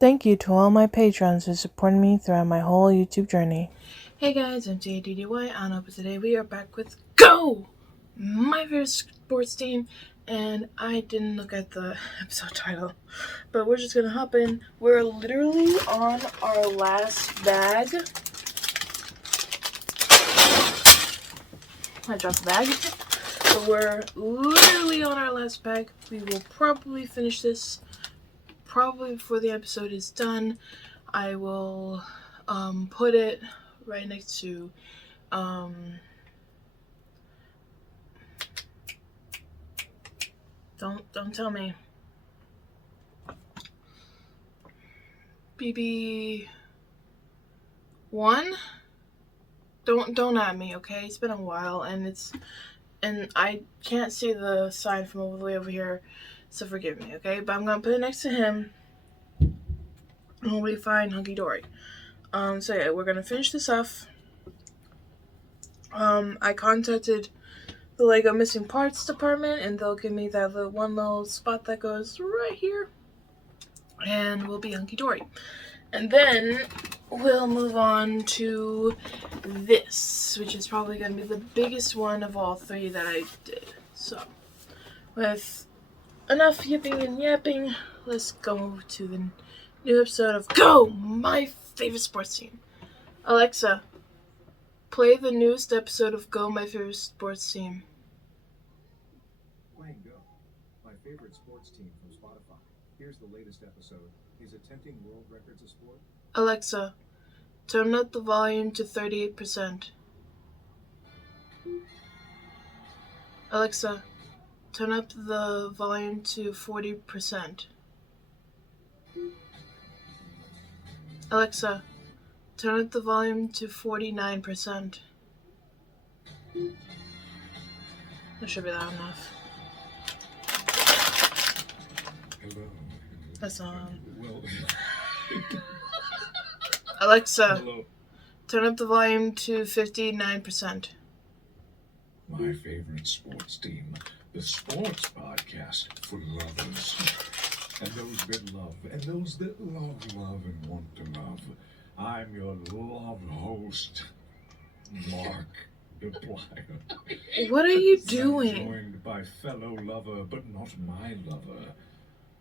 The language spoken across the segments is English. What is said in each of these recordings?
Thank you to all my patrons who supported me throughout my whole YouTube journey. Hey guys, I'm M.A.D.D.Y. But today we are back with Go! My favorite sports team, and I didn't look at the episode title, but we're just gonna hop in. We're literally on our last bag. I dropped the bag. So we're literally on our last bag. We will probably finish this probably before the episode is done. I will put it right next to don't tell me. BB1? Don't at me, okay? It's been a while and I can't see the sign from all the way over here, so forgive me, okay? But I'm gonna put it next to him. And we'll be fine, hunky-dory. So yeah, we're gonna finish this off. I contacted the Lego missing parts department, and they'll give me that one little spot that goes right here, and we'll be hunky-dory. And then we'll move on to this, which is probably going to be the biggest one of all three that I did. So, with enough yipping and yapping, let's go to the new episode of Go! My favorite sports team. Alexa, play the newest episode of Go! My favorite sports team. Playing Go, my favorite sports team from Spotify. Here's the latest episode. Is attempting world records a sport? Alexa, turn up the volume to 38%. Alexa, turn up the volume to 40%. Alexa, turn up the volume to 49%. That should be loud enough. Hello. That's Well. Alexa, Hello. turn up the volume to 59%. My favorite sports team, the Sports Podcast for lovers. And those that love, and those that love and want to love. I'm your love host, Mark DePlyer. What are you I'm doing? joined by fellow lover, but not my lover,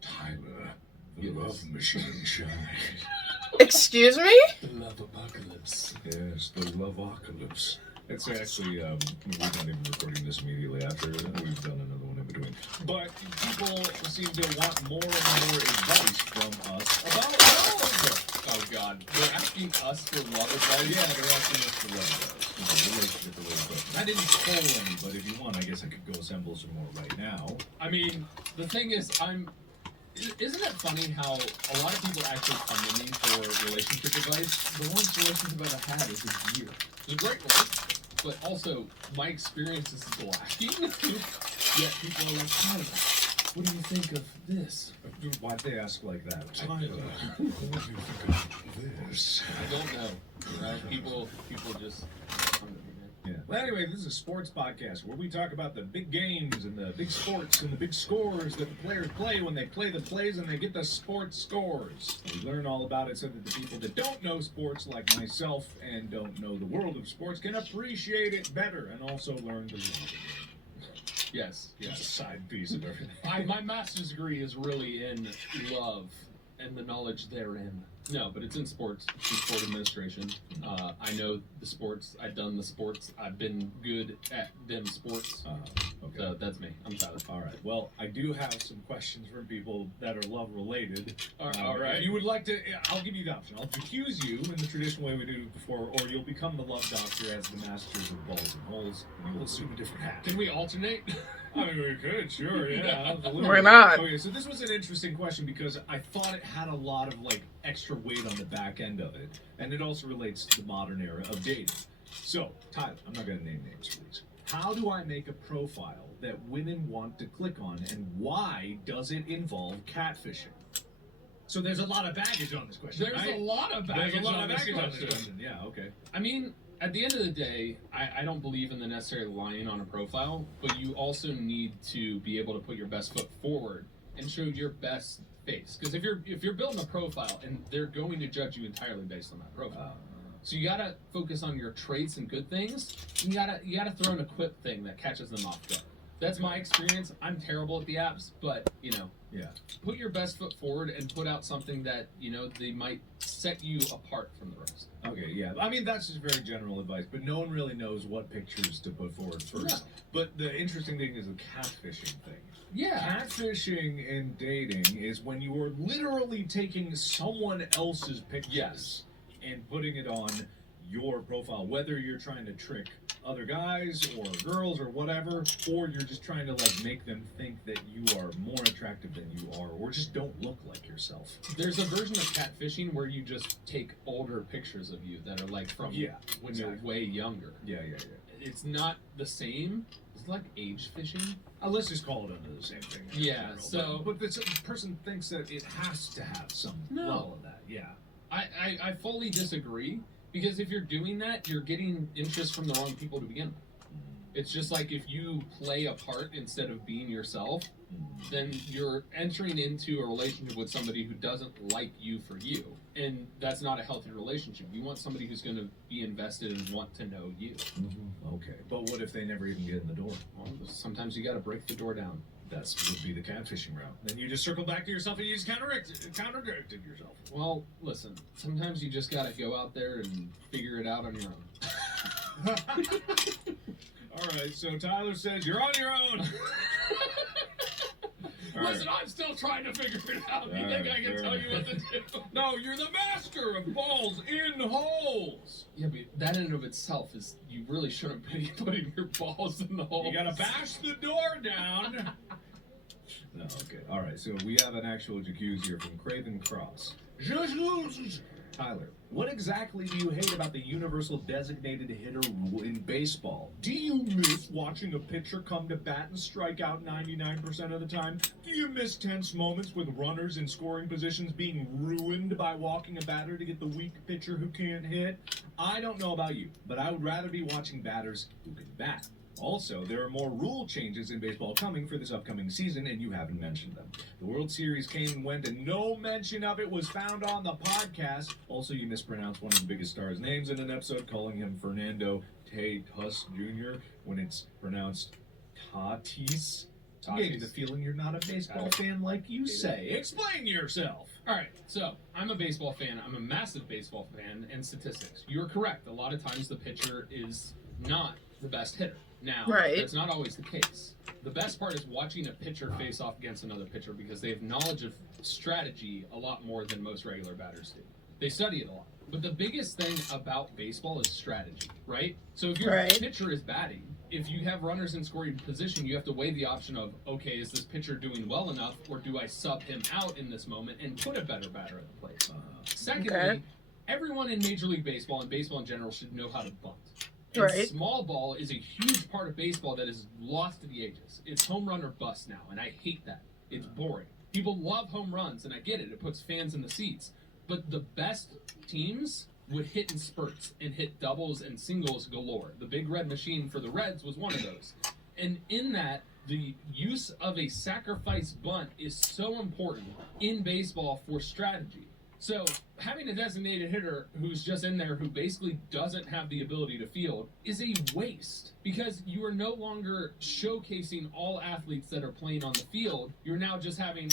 Tyler, the love machine shine. Excuse me? The love apocalypse. Yes, the love-ocalypse. It's actually, we're not even recording this immediately after. We've done another one in between. But people seem to want more and more advice from us about love. Oh God, they're asking us for love advice. Yeah, they're asking us for love advice. Relationship advice. I didn't poll any, but if you want, I guess I could go assemble some more right now. I mean, the thing is, isn't it funny how a lot of people actually come to me for relationship advice? The one relationship I've ever had is a year. It's a great relationship, but also my experience is lacking. Yet people are like, Tyler, what do you think of this? Why'd they ask like that? Tyler, what do you think of this? I don't know. You know, people just come to me, man. Yeah. Well, anyway, this is a sports podcast where we talk about the big games and the big sports and the big scores that the players play when they play the plays and they get the sports scores. We learn all about it so that the people that don't know sports, like myself, and don't know the world of sports, can appreciate it better and also learn to love it. Yes, It's a yes. side piece of everything. My master's degree is really in love and the knowledge therein. No, but it's in sports. It's in sport administration. I know the sports. I've done the sports. I've been good at them sports. Okay. So that's me. I'm Tyler. All right. Well, I do have some questions from people that are love related. All right. If you would like to, I'll give you the option. I'll accuse you in the traditional way we do before, or you'll become the love doctor as the masters of balls and holes, and you will assume a different hat. Can we alternate? I mean, we could, sure, yeah, absolutely. Why not? Okay, so this was an interesting question because I thought it had a lot of extra weight on the back end of it, and it also relates to the modern era of dating. So, Tyler, I'm not going to name names, please. How do I make a profile that women want to click on, and why does it involve catfishing? So there's a lot of baggage on this question, There's right? a lot of baggage There's a lot on of this baggage on this question. question. Yeah, okay. I mean, at the end of the day, I don't believe in the necessary lying on a profile, but you also need to be able to put your best foot forward and show your best face. Because if you're building a profile, and they're going to judge you entirely based on that profile. So you gotta focus on your traits and good things. And you gotta throw an equip thing that catches them off guard. That's my experience. I'm terrible at the apps, but Yeah. put your best foot forward and put out something that they might set you apart from the rest. Okay, yeah. I mean, that's just very general advice, but no one really knows what pictures to put forward first. No. But the interesting thing is the catfishing thing. Yeah. Catfishing in dating is when you are literally taking someone else's pictures Yes. and putting it on your profile, whether you're trying to trick other guys or girls or whatever, or you're just trying to make them think that you are more attractive than you are, or just don't look like yourself. There's a version of catfishing where you just take older pictures of you that are from when you're way younger. Yeah. It's not the same. It's like age fishing. Let's just call it under the same thing. in Yeah, general. so- But this person thinks that it has to have some No. level of that. Yeah. I fully disagree, because if you're doing that, you're getting interest from the wrong people to begin with. It's just like if you play a part instead of being yourself, then you're entering into a relationship with somebody who doesn't like you for you. And that's not a healthy relationship. You want somebody who's going to be invested and want to know you. Okay. But what if they never even get in the door? Well, sometimes you got to break the door down. That would be the catfishing route. Then you just circle back to yourself and you just counteracted yourself. Well, listen, sometimes you just got to go out there and figure it out on your own. All right, so Tyler says you're on your own. All right. Listen, I'm still trying to figure it out. You think I can tell you what to do? No, you're the master of balls in holes. Yeah, but that in and of itself is, you really shouldn't be putting your balls in the hole. You gotta bash the door down. No, okay. All right, so we have an actual jacuzzi here from Craven Cross. Tyler, what exactly do you hate about the universal designated hitter rule in baseball? Do you miss watching a pitcher come to bat and strike out 99% of the time? Do you miss tense moments with runners in scoring positions being ruined by walking a batter to get the weak pitcher who can't hit? I don't know about you, but I would rather be watching batters who can bat. Also, there are more rule changes in baseball coming for this upcoming season, and you haven't mentioned them. The World Series came and went, and no mention of it was found on the podcast. Also, you mispronounced one of the biggest stars' names in an episode, calling him Fernando Tatis Jr. when it's pronounced Tatis. I'm getting the feeling you're not a baseball fan like you say. Explain yourself. All right, so I'm a baseball fan. I'm a massive baseball fan, and statistics. You're correct. A lot of times the pitcher is not the best hitter. Now, that's not always the case. The best part is watching a pitcher face off against another pitcher, because they have knowledge of strategy a lot more than most regular batters do. They study it a lot. But the biggest thing about baseball is strategy, right? So if your pitcher is batting, if you have runners in scoring position, you have to weigh the option of, okay, is this pitcher doing well enough, or do I sub him out in this moment and put a better batter at the plate? Secondly, everyone in Major League Baseball and baseball in general should know how to bunt. And small ball is a huge part of baseball that is lost to the ages. It's home run or bust now, and I hate that. It's boring. People love home runs, and I get it. It puts fans in the seats. But the best teams would hit in spurts and hit doubles and singles galore. The Big Red Machine for the Reds was one of those. And in that, the use of a sacrifice bunt is so important in baseball for strategy. So having a designated hitter who's just in there who basically doesn't have the ability to field is a waste, because you are no longer showcasing all athletes that are playing on the field. You're now just having,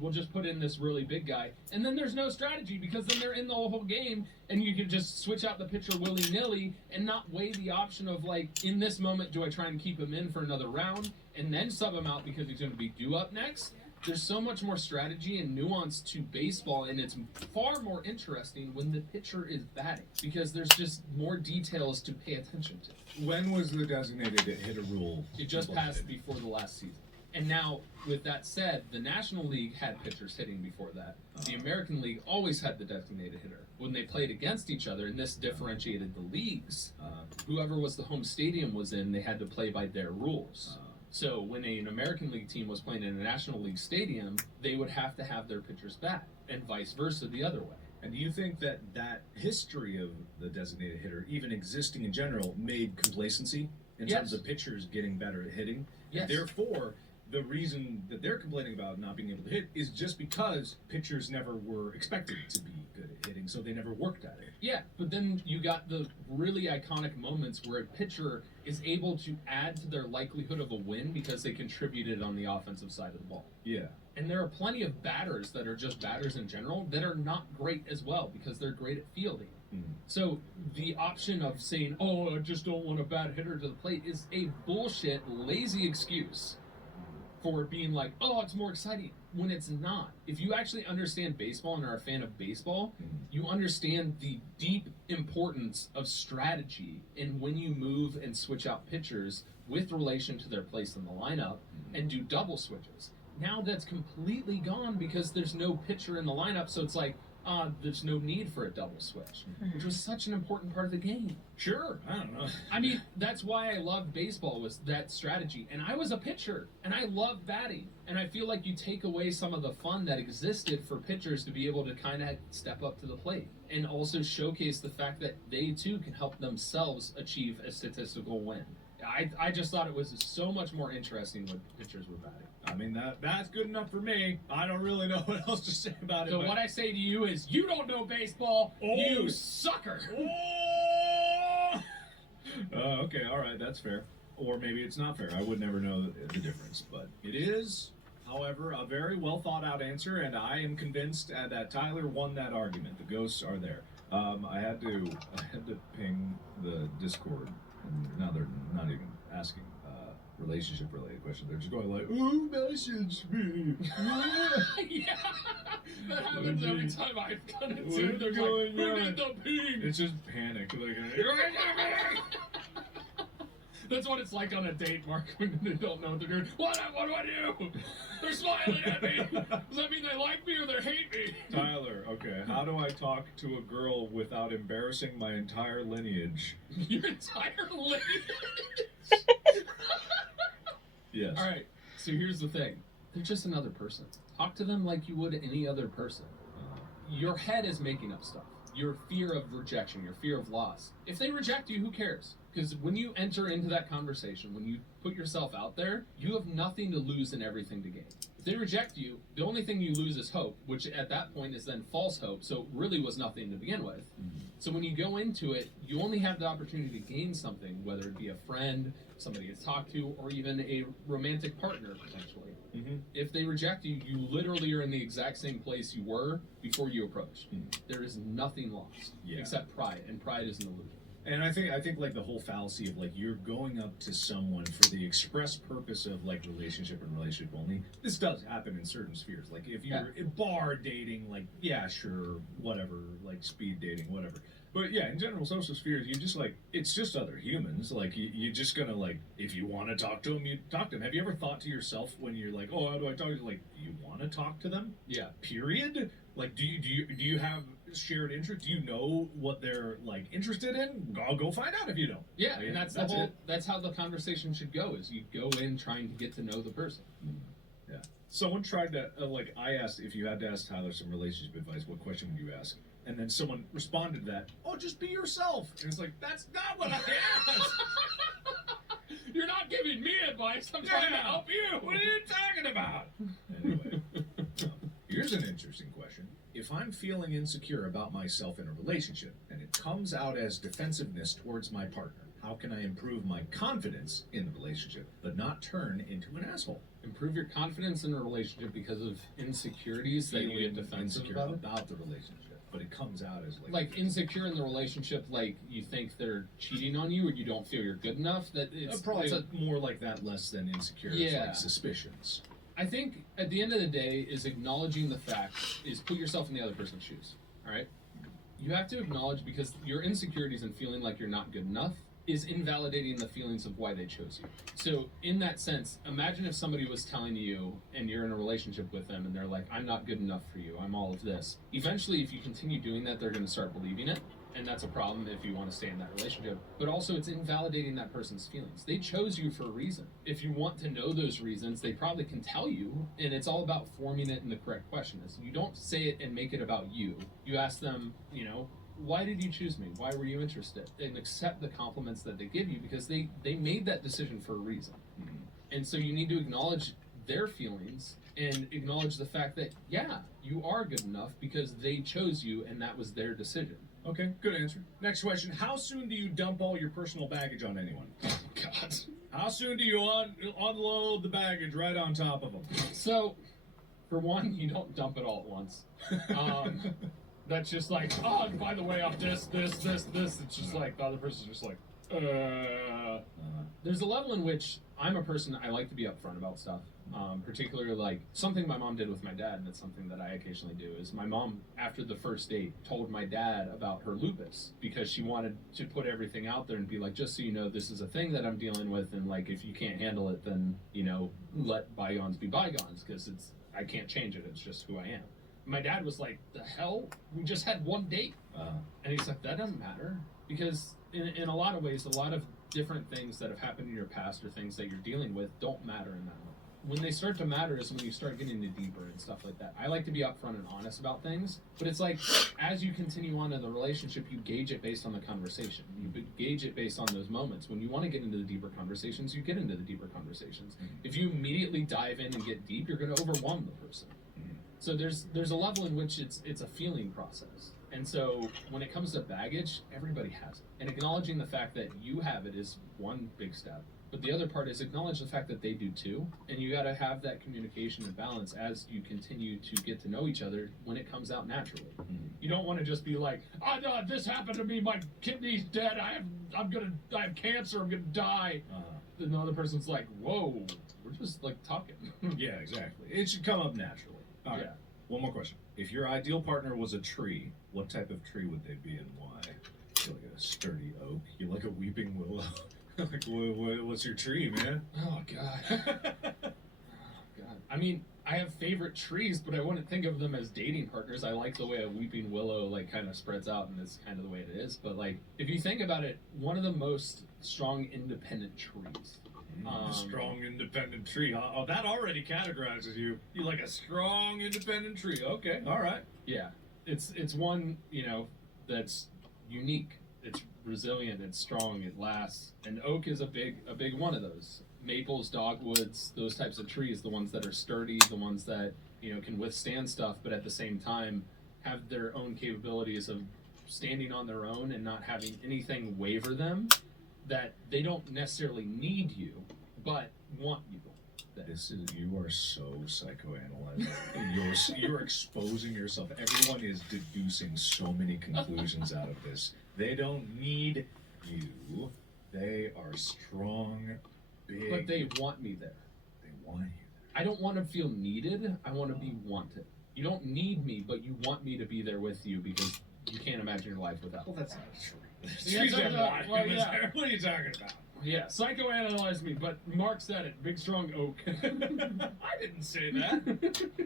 we'll just put in this really big guy. And then there's no strategy, because then they're in the whole game and you can just switch out the pitcher willy-nilly and not weigh the option of, in this moment, do I try and keep him in for another round and then sub him out because he's going to be due up next? There's so much more strategy and nuance to baseball, and it's far more interesting when the pitcher is batting, because there's just more details to pay attention to. When was the designated hitter rule? It just passed before the last season. And now, with that said, the National League had pitchers hitting before that. The American League always had the designated hitter. When they played against each other, and this differentiated the leagues, whoever was the home stadium was in, they had to play by their rules. So when an American League team was playing in a National League stadium, they would have to have their pitchers bat, and vice versa the other way. And do you think that that history of the designated hitter, even existing in general, made complacency in terms of pitchers getting better at hitting? Yes. Therefore, the reason that they're complaining about not being able to hit is just because pitchers never were expected to be good at hitting, so they never worked at it. Yeah, but then you got the really iconic moments where a pitcher is able to add to their likelihood of a win because they contributed on the offensive side of the ball. Yeah. And there are plenty of batters that are just batters in general that are not great as well because they're great at fielding. So the option of saying, oh, I just don't want a bad hitter to the plate is a bullshit, lazy excuse for being like, oh, it's more exciting, when it's not. If you actually understand baseball and are a fan of baseball, you understand the deep importance of strategy in when you move and switch out pitchers with relation to their place in the lineup and do double switches. Now that's completely gone because there's no pitcher in the lineup, so it's like, there's no need for a double switch, which was such an important part of the game. Sure, I don't know. I mean, that's why I loved baseball, was that strategy. And I was a pitcher, and I loved batting. And I feel like you take away some of the fun that existed for pitchers to be able to kind of step up to the plate and also showcase the fact that they, too, can help themselves achieve a statistical win. I just thought it was so much more interesting when pitchers were batting. I mean, that's good enough for me. I don't really know what else to say about it. So what I say to you is, you don't know baseball, you sucker! Okay, all right, that's fair. Or maybe it's not fair. I would never know the difference. But it is, however, a very well thought out answer, and I am convinced that Tyler won that argument. The ghosts are there. I had to ping the Discord, and now they're not even asking relationship related questions. They're just going like, "Oh, message me." Yeah, that happens every time I've done it too. They're like, "Who did the ping?" It's just panic. Like, that's what it's like on a date, Mark, when they don't know what they're doing. What do I do? They're smiling at me. Does that mean they like me or they hate me? Tyler, okay, how do I talk to a girl without embarrassing my entire lineage? Your entire lineage? Yes. All right, so here's the thing. They're just another person. Talk to them like you would any other person. Your head is making up stuff. Your fear of rejection, your fear of loss. If they reject you, who cares? Because when you enter into that conversation, when you put yourself out there, you have nothing to lose and everything to gain. If they reject you, the only thing you lose is hope, which at that point is then false hope, so it really was nothing to begin with. So when you go into it, you only have the opportunity to gain something, whether it be a friend, somebody to talk to, or even a romantic partner, potentially. If they reject you, you literally are in the exact same place you were before you approached. There is nothing lost, except pride, and pride is an illusion. And I think like the whole fallacy of like you're going up to someone for the express purpose of like relationship and relationship only. This does happen in certain spheres. Like if you're bar dating, like yeah, sure, whatever, like speed dating, whatever. But yeah, in general social spheres, you just like it's just other humans. Like you're just gonna like if you want to talk to them, you talk to them. Have you ever thought to yourself when you're like, oh, how do I talk to them? Like, do you want to talk to them? Yeah. Period. Like, do you have shared interest? Do you know what they're like interested in? I'll go find out if you don't. Yeah, and that's it. That's how the conversation should go. Is you go in trying to get to know the person. Yeah. Someone tried to like I asked if you had to ask Tyler some relationship advice, what question would you ask? And then someone responded to that, oh, just be yourself. And it's like, that's not what I asked. You're not giving me advice. I'm trying to help you. What are you talking about? Anyway, here's an interesting question. If I'm feeling insecure about myself in a relationship and it comes out as defensiveness towards my partner, how can I improve my confidence in the relationship but not turn into an asshole? Improve your confidence in a relationship because of insecurities that you get defensive about the relationship. But it comes out as like insecure in the relationship, like you think they're cheating on you or you don't feel you're good enough. That it's probably more like that, less than insecure. Yeah. It's like suspicions. I think at the end of the day is acknowledging the fact is put yourself in the other person's shoes. All right, you have to acknowledge because your insecurities and feeling like you're not good enough is invalidating the feelings of why they chose you. So in that sense, imagine if somebody was telling you and you're in a relationship with them and they're like, I'm not good enough for you, I'm all of this. Eventually, if you continue doing that, they're going to start believing it. And that's a problem if you want to stay in that relationship. But also, it's invalidating that person's feelings. They chose you for a reason. If you want to know those reasons, they probably can tell you. And it's all about forming it in the correct question. Is you don't say it and make it about you. You ask them, why did you choose me? Why were you interested? And accept the compliments that they give you because they made that decision for a reason. And so you need to acknowledge their feelings and acknowledge the fact that, yeah, you are good enough because they chose you and that was their decision. Okay, good answer. Next question. How soon do you dump all your personal baggage on anyone? God. How soon do you unload the baggage right on top of them? So, for one, you don't dump it all at once. That's just like, oh, by the way, this. It's just like, the other person's just like, There's a level in which I'm a person, I like to be upfront about stuff. Particularly, like, something my mom did with my dad, and it's something that I occasionally do, is my mom, after the first date, told my dad about her lupus, because she wanted to put everything out there and be like, just so you know, this is a thing that I'm dealing with, and, like, if you can't handle it, then, you know, let bygones be bygones, because I can't change it, it's just who I am. My dad was like, the hell? We just had one date? And he's like, that doesn't matter, because in a lot of ways, a lot of different things that have happened in your past or things that you're dealing with don't matter in that moment. When they start to matter is when you start getting into deeper and stuff like that. I like to be upfront and honest about things, but it's like, as you continue on in the relationship, you gauge it based on the conversation. You gauge it based on those moments. When you want to get into the deeper conversations, you get into the deeper conversations. If you immediately dive in and get deep, you're going to overwhelm the person. So there's a level in which it's a feeling process. And so when it comes to baggage, everybody has it. And acknowledging the fact that you have it is one big step. But the other part is acknowledge the fact that they do too. And you got to have that communication and balance as you continue to get to know each other when it comes out naturally. You don't want to just be like, oh, no, this happened to me, my kidney's dead, I have cancer, I'm gonna die. Then the other person's like, whoa, we're just like talking. Yeah, exactly. It should come up naturally. All right. Yeah. One more question. If your ideal partner was a tree, what type of tree would they be and why? You're like a sturdy oak. You're like a weeping willow. Like, what's your tree, man? Oh, God. God. I mean, I have favorite trees, but I wouldn't think of them as dating partners. I like the way a weeping willow, like, kind of spreads out, and it's kind of the way it is. But, like, if you think about it, one of the most strong, independent trees. Strong, independent tree. Oh, that already categorizes you. You like a strong, independent tree. Okay, all right. Yeah. It's one, you know, that's unique. It's resilient, it's strong, it lasts. And oak is a big one of those. Maples, dogwoods, those types of trees, the ones that are sturdy, the ones that, you know, can withstand stuff, but at the same time have their own capabilities of standing on their own and not having anything waver them, that they don't necessarily need you, but want you. You are so psychoanalyzing. You're exposing yourself. Everyone is deducing so many conclusions out of this. They don't need you. They are strong, big. But they want me there. They want you there. I don't want to feel needed. I want to be wanted. You don't need me, but you want me to be there with you because you can't imagine your life without me. Well, that's not true. Yeah, What are you talking about? Yeah, psychoanalyze me, but Mark said it. Big, strong oak. I didn't say that.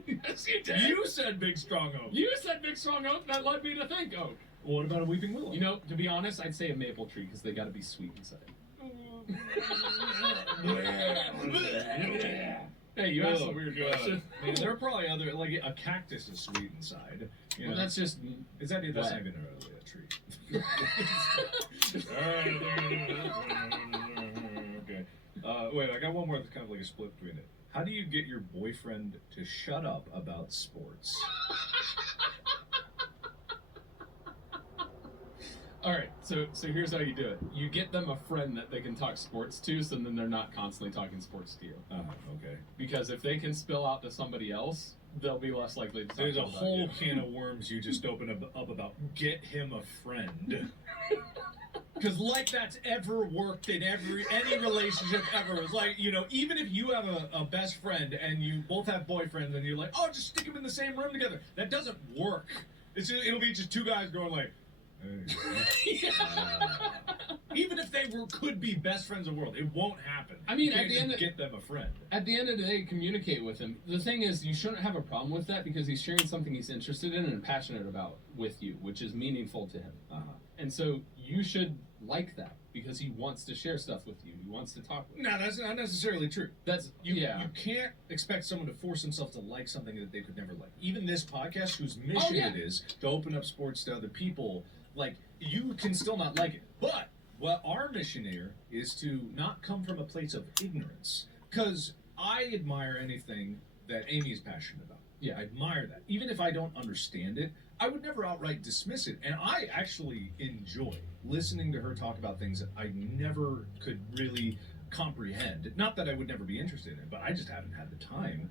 Yes, you did. You said big, strong oak. You said big, strong oak. That led me to think oak. Well, what about a weeping willow? You know, to be honest, I'd say a maple tree because they got to be sweet inside. Hey, you asked a weird question. I mean, there are probably other, like a cactus is sweet inside. You know? Well, that's just. That's not even really a tree. Okay. Wait, I got one more that's kind of like a split between it. How do you get your boyfriend to shut up about sports? All right, so here's how you do it. You get them a friend that they can talk sports to, so then they're not constantly talking sports to you. Okay. Because if they can spill out to somebody else, they'll be less likely to talk There's a about whole you. can of worms you just open up about get him a friend. Because like that's ever worked in any relationship ever. It's like, you know, even if you have a best friend and you both have boyfriends and you're like, oh, just stick them in the same room together. That doesn't work. It'll be just two guys going like, hey. Even if they could be best friends in the world, it won't happen. I mean, you can't at the end, get them a friend. At the end of the day, communicate with him. The thing is, you shouldn't have a problem with that because he's sharing something he's interested in and passionate about with you, which is meaningful to him. And so you should like that because he wants to share stuff with you. He wants to talk with you. No, that's not necessarily true. You Yeah. can't expect someone to force themselves to like something that they could never like. Even this podcast, whose mission it is to open up sports to other people, like, you can still not like it. But what our mission here is to not come from a place of ignorance. Because I admire anything that Amy's passionate about. Yeah. I admire that. Even if I don't understand it, I would never outright dismiss it. And I actually enjoy listening to her talk about things that I never could really comprehend. Not that I would never be interested in it, but I just haven't had the time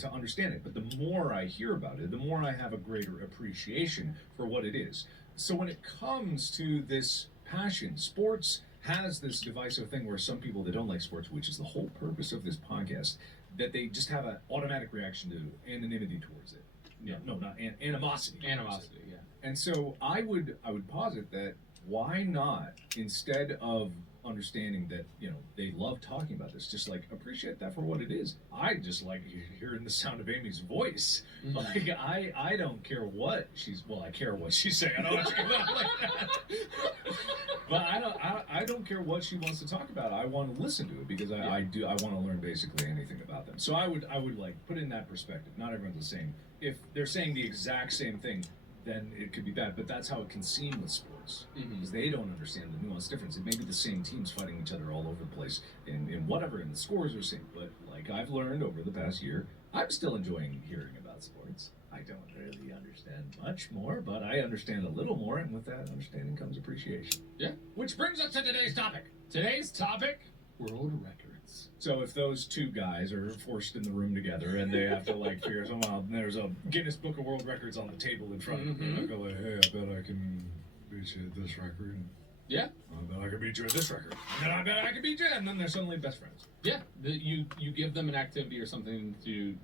to understand it. But the more I hear about it, the more I have a greater appreciation for what it is. So when it comes to this passion, sports has this divisive thing where some people that don't like sports, which is the whole purpose of this podcast, that they just have an automatic reaction to anonymity towards it. Yeah. No, not animosity. Animosity, yeah. And so I would posit that why not, instead of understanding that they love talking about this, just like appreciate that for what it is. I just like hearing the sound of Amy's voice. Mm-hmm. Like I don't care what she's I care what she's saying. I don't want you to get like that. But I don't care what she wants to talk about. I want to listen to it because I want to learn basically anything about them. So I would like put it in that perspective. Not everyone's the same. If they're saying the exact same thing, then it could be bad. But that's how it can seem with sports, because they don't understand the nuanced difference. It may be the same teams fighting each other all over the place in whatever, and the scores are the same. But like I've learned over the past year, I'm still enjoying hearing about sports. I don't really understand much more, but I understand a little more, and with that understanding comes appreciation. Yeah. Which brings us to today's topic. Today's topic, world records. So if those two guys are forced in the room together and they have to like figure something out, and there's a Guinness Book of World Records on the table in front of them, and I go like, hey, I bet I can beat you at this record. Yeah. I bet I can beat you at this record. And then I bet I can beat you, and then they're suddenly best friends. Yeah. You give them an activity or something to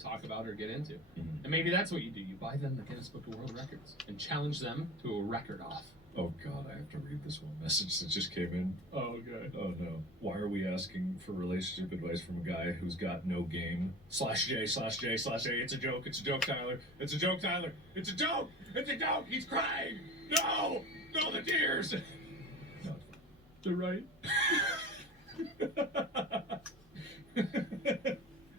talk about or get into. And maybe that's what you do. You buy them the Guinness Book of World Records and challenge them to a record off. Oh God, I have to read this one message that just came in. Oh, good. Oh no. Why are we asking for relationship advice from a guy who's got no game? /J/J/A. It's a joke. It's a joke, Tyler. It's a joke, Tyler. It's a joke. It's a joke. He's crying. No. No, the tears. No, they're right.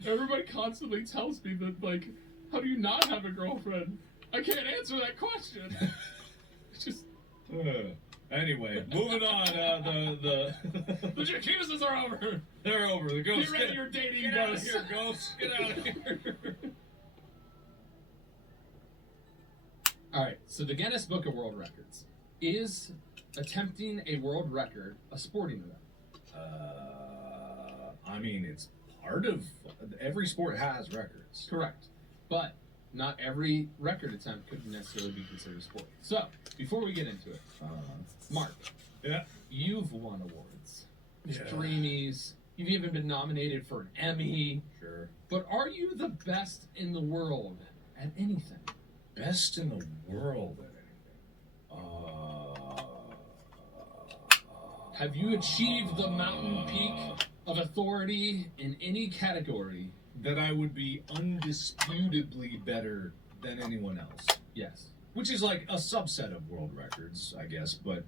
Everybody constantly tells me that, like, how do you not have a girlfriend? I can't answer that question. It's just... Anyway, moving on. The jacuzzas are over. They're over. The ghosts. Get ready your dating Get ghosts. out of here, ghosts. Get out of here. All right. So the Guinness Book of World Records is attempting a world record, a sporting event. I mean, it's part of every sport has records. Correct, but not every record attempt could necessarily be considered a sport. So, before we get into it, Mark, Yeah. you've won awards, Yeah. Streamies, you've even been nominated for an Emmy. Sure. But are you the best in the world at anything? Best in the world at anything. Have you achieved the mountain peak of authority in any category? That I would be undisputably better than anyone else. Yes. Which is like a subset of world records, I guess, but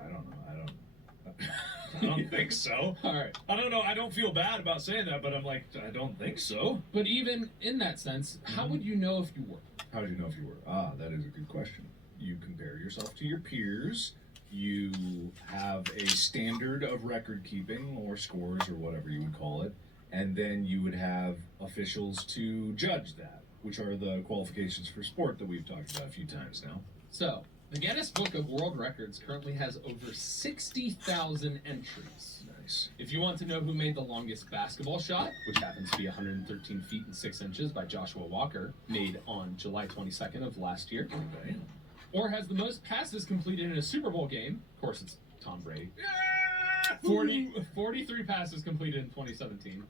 I don't know. I don't think so. All right. I don't know. I don't feel bad about saying that, but I'm like, I don't think so. But even in that sense, how would you know if you were? How do you know if you were? That is a good question. You compare yourself to your peers. You have a standard of record keeping or scores or whatever you would call it. And then you would have officials to judge that, which are the qualifications for sport that we've talked about a few times now. So, the Guinness Book of World Records currently has over 60,000 entries. Nice. If you want to know who made the longest basketball shot, which happens to be 113 feet and 6 inches by Joshua Walker, made on July 22nd of last year, Okay. or has the most passes completed in a Super Bowl game, of course it's Tom Brady, Yeah! 43 passes completed in 2017.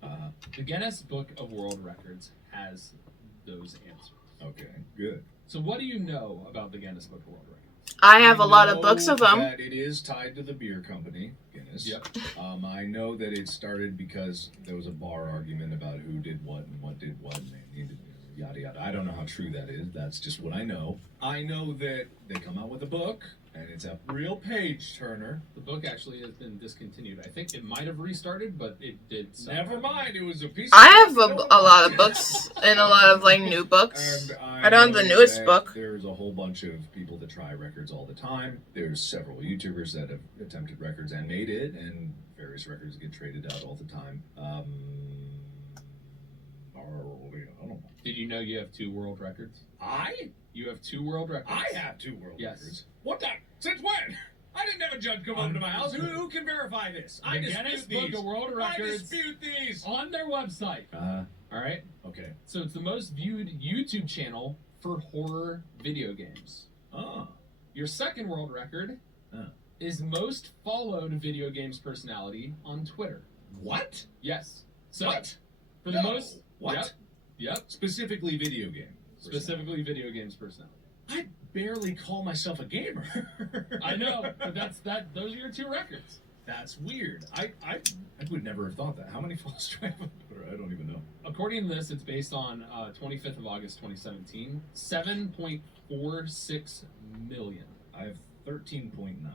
The Guinness Book of World Records has those answers. Okay, good. So what do you know about the Guinness Book of World Records? I have a lot of books of them. That it is tied to the beer company, Guinness. Yep. I know that it started because there was a bar argument about who did what and what did what, and they needed yada yada. I don't know how true that is. That's just what I know. I know that they come out with a book, and it's a real page turner. The book actually has been discontinued. I think it might have restarted, but it did. Never mind, it was a piece. I have a lot of books and a lot of like new books. And I don't have the newest that book. There's a whole bunch of people that try records all the time. There's several YouTubers that have attempted records and made it, and various records get traded out all the time. Did you know you have 2 world records? You have 2 world records. I have 2 world Yes. records. What the? Since when? I didn't have a judge come over to my house. Who can verify this? I The dispute Guinness these. Book of World I Records dispute these. on their website. All right. Okay. So it's the most viewed YouTube channel for horror video games. Oh. Your second world record Oh. is most followed video games personality on Twitter. What? Yes. So What? for the No. most What? Yep. Specifically video game. Specifically video games personality. I barely call myself a gamer. I know, but those are your 2 records. That's weird. I would never have thought that. How many follows do I have on Twitter? I don't even know. According to this, it's based on 25th of August 2017, 7.46 million. I have 13.9 right now.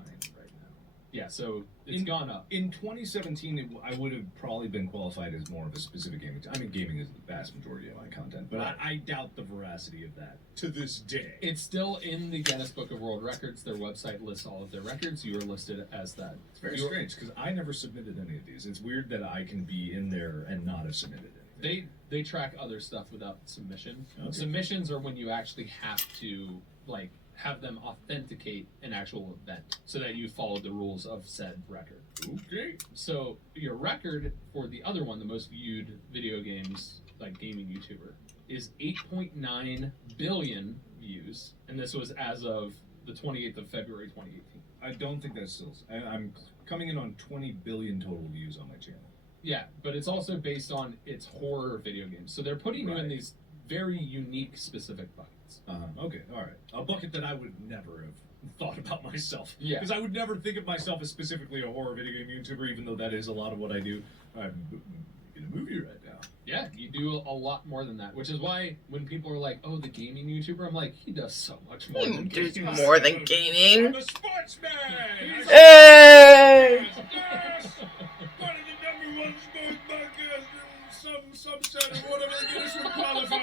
Yeah, so it's gone up. In 2017, I would have probably been qualified as more of a specific gaming. I mean, gaming is the vast majority of my content, but I doubt the veracity of that to this day. It's still in the Guinness Book of World Records. Their website lists all of their records. You are listed as that. It's very strange because I never submitted any of these. It's weird that I can be in there and not have submitted anything. They track other stuff without submission. Okay. Submissions are when you actually have to have them authenticate an actual event so that you followed the rules of said record. Okay. So your record for the other one, the most viewed video games gaming YouTuber, is 8.9 billion views, and this was as of the 28th of February 2018. I don't think that's still. I'm coming in on 20 billion total views on my channel. Yeah, but it's also based on its horror video games. So they're putting you in these very unique, specific buckets. Okay, all right. A bucket that I would never have thought about myself. Yeah. Because I would never think of myself as specifically a horror video game YouTuber, even though that is a lot of what I do. I'm in a movie right now. Yeah, you do a lot more than that, which is why when people are like, "Oh, the gaming YouTuber," I'm like, he does so much more than There's gaming. more than gaming. I'm a sportsman! Hey! Yes! One of the #1 sports podcast in some subset of whatever Guinness would qualify!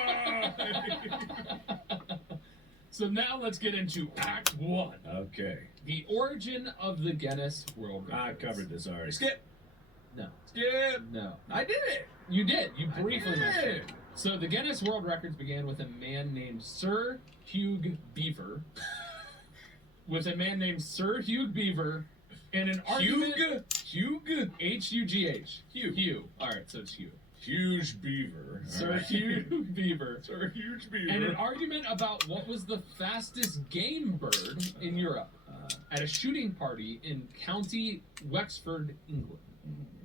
So now let's get into Act 1. Okay. The origin of the Guinness World I Records. covered this already. Skip! No. Skip! No. I did it! You did. You briefly I did. mentioned it. So the Guinness World Records began with a man named Sir Hugh Beaver. And an argument. Hugh? H-U-G-H. Hugh. Hugh. All right, so it's Hugh. Huge beaver. Sir Alright. Hugh Beaver. Sir Huge beaver. And an argument about what was the fastest game bird in Europe at a shooting party in County Wexford, England.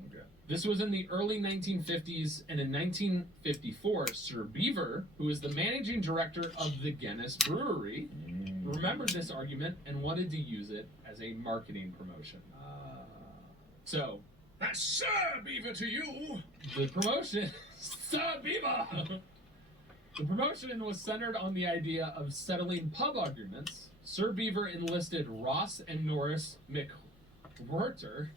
Okay. This was in the early 1950s, and in 1954, Sir Beaver, who is the managing director of the Guinness Brewery, remembered this argument and wanted to use it as a marketing promotion. So, That's Sir Beaver to you! the promotion, Sir Beaver! The promotion was centered on the idea of settling pub arguments. Sir Beaver enlisted Ross and Norris McWhirter,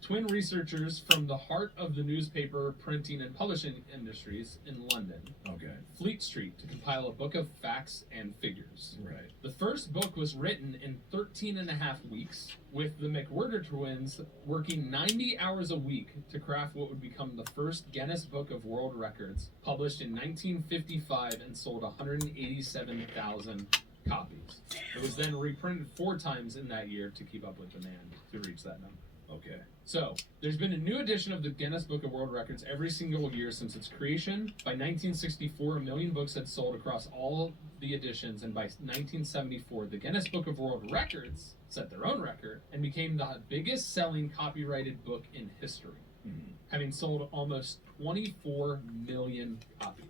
twin researchers from the heart of the newspaper, printing, and publishing industries in London, Okay. Fleet Street, to compile a book of facts and figures. Right. The first book was written in 13 and a half weeks, with the McWhirter twins working 90 hours a week to craft what would become the first Guinness Book of World Records, published in 1955 and sold 187,000 copies. It was then reprinted 4 times in that year to keep up with demand to reach that number. Okay. So, there's been a new edition of the Guinness Book of World Records every single year since its creation. By 1964, a million books had sold across all the editions, and by 1974, the Guinness Book of World Records set their own record and became the biggest selling copyrighted book in history, having sold almost 24 million copies.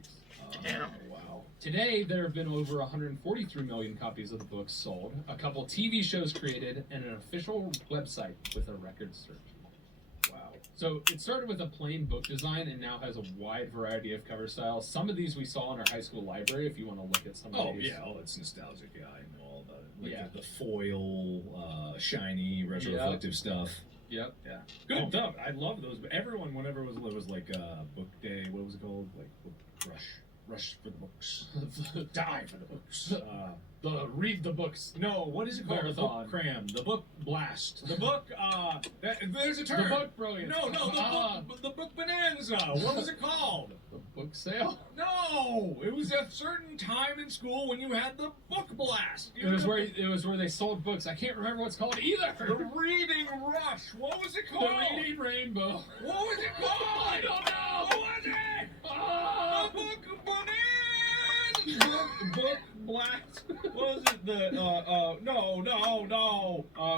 Damn. Wow. Today, there have been over 143 million copies of the book sold, a couple TV shows created, and an official website with a record search. Wow. So it started with a plain book design and now has a wide variety of cover styles. Some of these we saw in our high school library if you want to look at some of Oh, these. yeah. Oh, it's nostalgic. Yeah, I know all about it. Like Yeah. the foil, shiny, retroreflective stuff. Yep. Yeah. Good stuff. I love those. But everyone, whenever it was like book day, what was it called? Like book rush. rush for the books. Die for the books. The read the books. No, what is it called? The Marathon. book cram. The book blast. The book, there's a term. The book brilliance. No, the book bonanza. What was it called? The book sale. No, it was a certain time in school when you had the book blast. It was where they sold books. I can't remember what it's called either. The reading rush. What was it called? The reading rainbow. What was it called? I don't know. What was it? Ah! The book bonanza. Book blast. What was it?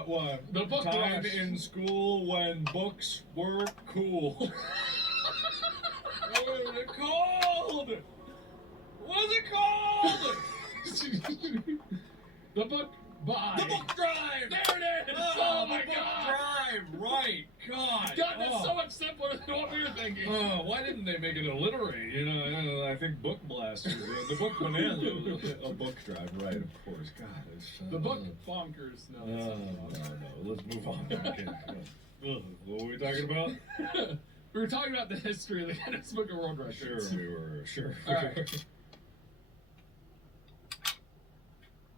What? The book time rush. in school when books were cool. What was it called? What's it called? The book buy. The book drive. There it is. Oh my the book god. drive. Right. God. God, that's so much simpler than what we were thinking. Oh, why didn't they make it alliterate? You know, I think book blast was the book bonanza was a book drive, right? Of course. God, it's The book bonkers. No. No. Let's move on. Okay. What were we talking about? We were talking about the history of the Guinness Book of World Records. Sure, we were. Sure. All right.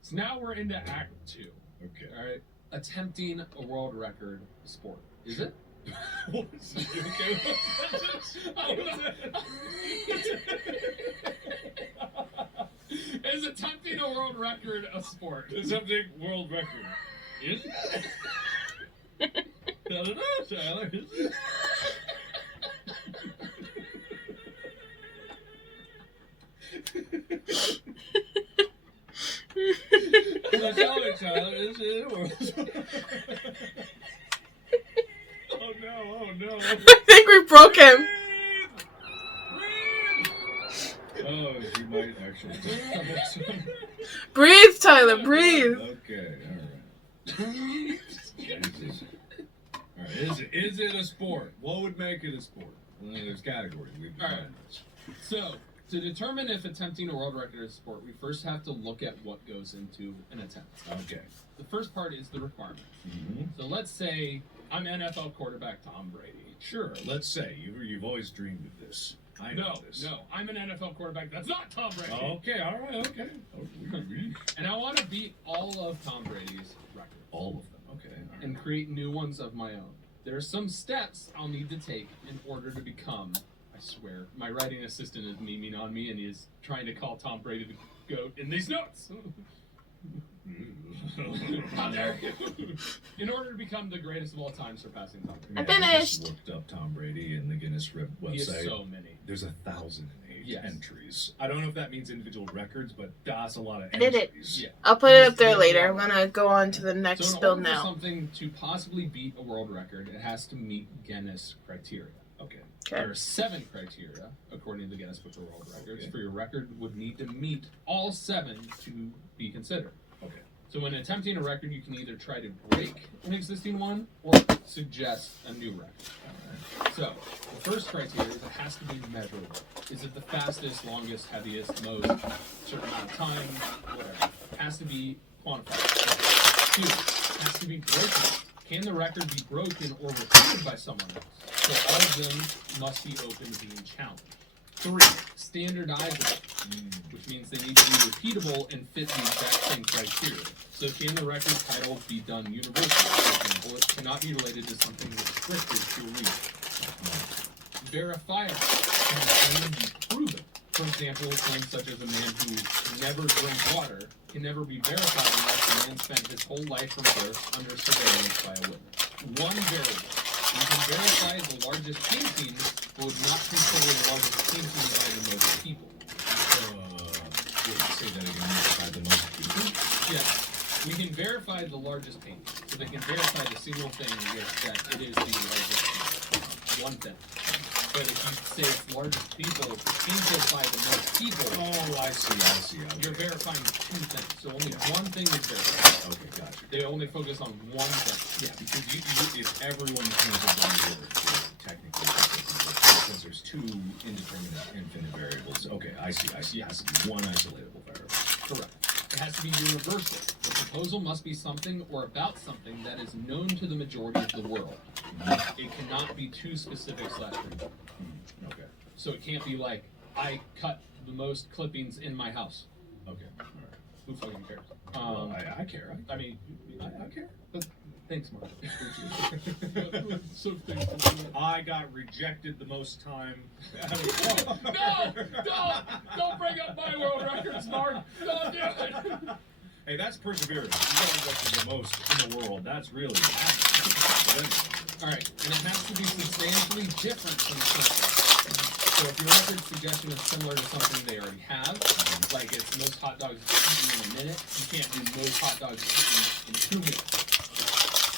So now we're into Act 2. Okay. All right. Attempting a world record sport. Is it? What is it? Okay. Is attempting a world record a sport? Attempting world record. Is it? I don't know, Tyler. Is it? Tell me, Tyler. Is it a world record? Oh no. I think we broke him. Oh, you might actually. Breathe, Tyler, breathe. Okay, alright. Alright, is it a sport? What would make it a sport? Well, there's categories. We've defined this. So, to determine if attempting a world record is a sport, we first have to look at what goes into an attempt. Okay. The first part is the requirements. Mm-hmm. So let's say I'm NFL quarterback Tom Brady. Sure, let's say you've always dreamed of this. I know this. No, I'm an NFL quarterback that's not Tom Brady. Okay, alright, okay. And I want to beat all of Tom Brady's records. All of them, okay. All right. And create new ones of my own. There are some steps I'll need to take in order to become, I swear, my writing assistant is memeing on me and he is trying to call Tom Brady the GOAT in these notes. How dare you? In order to become the greatest of all time, surpassing Tom Brady. I'm I just finished. looked up Tom Brady in the Guinness website. He has so many. There's 1,008 Yes. entries. I don't know if that means individual records, but that's a lot of I did it. entries. Yeah. I'll put it up there later. I'm gonna go on to the next So in build order for now. something to possibly beat a world record, it has to meet Guinness criteria. Okay. There Okay. are 7 criteria, according to the Guinness Book of World Records, Okay. for your record would need to meet all 7 to be considered. Okay. So when attempting a record, you can either try to break an existing one or suggest a new record. So the first criteria is it has to be measurable. Is it the fastest, longest, heaviest, most, certain amount of time, whatever. It has to be quantified. 2, it has to be broken. Can the record be broken or repeated by someone else? So all of them must be open to being challenged. 3, standardizable, which means they need to be repeatable and fit the exact same criteria. So can the record title be done universally? For example, it cannot be related to something restricted to a region. Verifiable. Can the claim be proven? For example, claims such as a man who never drinks water can never be verified unless the man spent his whole life from birth under surveillance by a witness. 1 variable. You can verify the largest painting, but would not consider the largest painting by the most people. Say that again. By the most people. Yes. We can verify the largest painting. So they can verify the single thing is that it is the largest painting. 1 thing. But if you say it's the largest people painted by the most people, Oh, I see. Okay. you're verifying 2 things. So only 1 thing is verified. Okay, gotcha. They only focus on 1 thing. Yeah, because if everyone painted one word, technically, since there's 2 indeterminate infinite variables. Okay, I see. It has to be 1 isolatable variable. Correct. It has to be universal. The proposal must be something or about something that is known to the majority of the world. It cannot be too specific / remote. Okay. So it can't be like, I cut the most clippings in my house. Okay. All right. Who fucking cares? Well, I care. I mean, I care. thanks, Mark. So thankful. I got rejected the most time. No! Don't bring up my world records, Mark. Don't do it. Hey, that's perseverance. You got rejected the most in the world. That's really. All right, and it has to be substantially different from the current record. So if your record suggestion is similar to something they already have, like it's most hot dogs eaten in a minute, you can't do most hot dogs eaten in 2 minutes.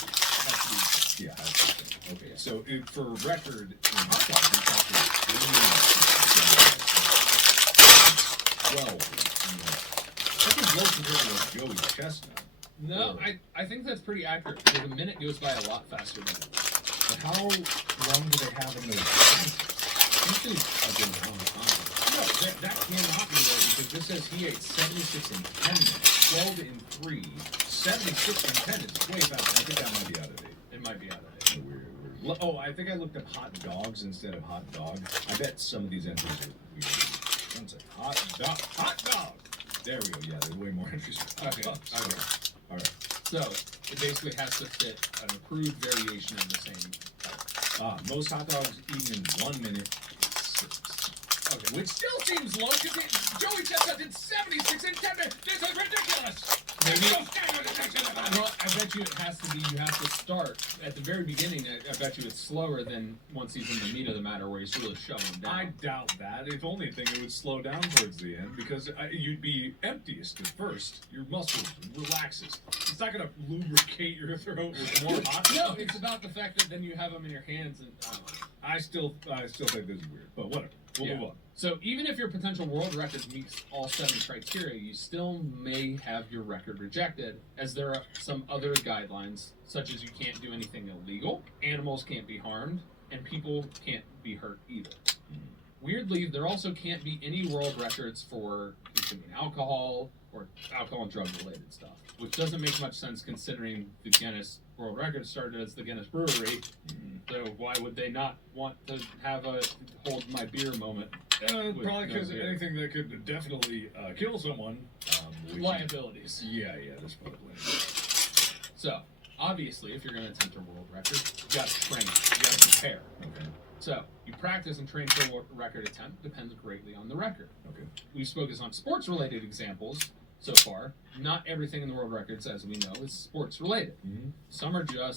It has to be. Yeah. Okay. So for record, in hot dogs, it's 12. That's a blow compared to Joey Chestnut. No, I think that's pretty accurate because a minute goes by a lot faster than it. But how long do they have in those? Usually a good long time. No, that cannot be right because this says he ate 76 in 10 minutes, 12 in 3, 76 in 10 is way faster. I think that might be out of date. It might be out of date. Weird. Oh, I think I looked up hot dogs instead of hot dog. I bet some of these entries are weird. One second. Hot dog. There we go. Yeah, there's way more entries. Okay. All right. So it basically has to fit an approved variation of the same type. Most hot dogs eaten in 1 minute. 6. Okay. Which still seems low because Joey Chestnut did 76 in 10 minutes. This is ridiculous. Maybe. Well, I bet you it has to be. You have to start at the very beginning. I bet you it's slower than once he's in the meat of the matter, where he's really shoving down. I doubt that. If only thing, it would slow down towards the end because you'd be emptiest at first. Your muscles relaxes. It's not gonna lubricate your throat with more hot. No, it's about the fact that then you have them in your hands and. I still think this is weird, but whatever. We'll move on. So even if your potential world record meets all 7 criteria, you still may have your record rejected, as there are some other guidelines, such as you can't do anything illegal, animals can't be harmed, and people can't be hurt either. Weirdly, there also can't be any world records for consuming alcohol or alcohol and drug related stuff, which doesn't make much sense considering the Guinness World Record started as the Guinness Brewery. So why would they not want to have a hold my beer moment? Probably because anything that could definitely kill someone. Liabilities. Yeah, that's probably. So, obviously, if you're going to attempt a world record, you got to train. You got to prepare. Okay. So, you practice and train for a record attempt depends greatly on the record. Okay. We've focused on sports-related examples so far. Not everything in the world records, as we know, is sports-related. Mm-hmm. Some are even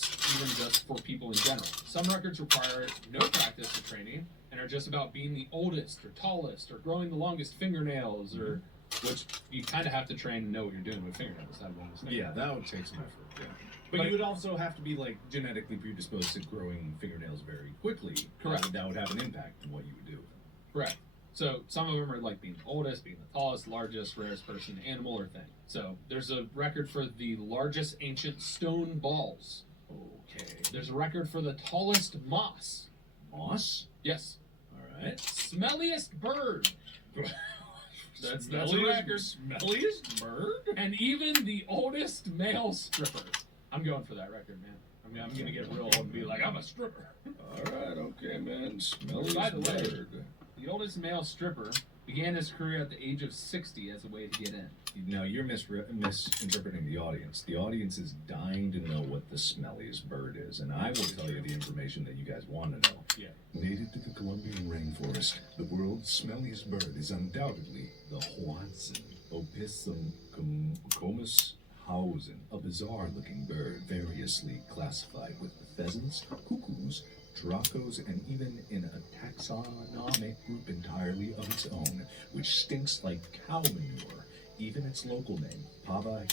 just for people in general. Some records require no practice or training and are just about being the oldest or tallest or growing the longest fingernails, or which you kind of have to train and know what you're doing with fingernails. Yeah, that would take some effort. Yeah. But you would also have to be like genetically predisposed to growing fingernails very quickly. Correct. That would have an impact on what you would do. Correct. So some of them are like being the oldest, being the tallest, largest, rarest person, animal, or thing. So there's a record for the largest ancient stone balls. Okay. There's a record for the tallest moss. Moss? Yes. All right. Smelliest bird. That's a record. Smelliest bird? And even the oldest male stripper. I'm going for that record, man. I'm going to get real old and be like, I'm a stripper. All right, okay, man. Smelliest By the way, bird. The oldest male stripper began his career at the age of 60 as a way to get in. Now, you're misinterpreting the audience. The audience is dying to know what the smelliest bird is, and I will tell you the information that you guys want to know. Yeah. Native to the Colombian rainforest, the world's smelliest bird is undoubtedly the Huanzin Opisthocomus hausen, a bizarre-looking bird variously classified with pheasants, cuckoos, dracos, and even in a taxonomic group entirely of its own, which stinks like cow manure. Even its local name, Pava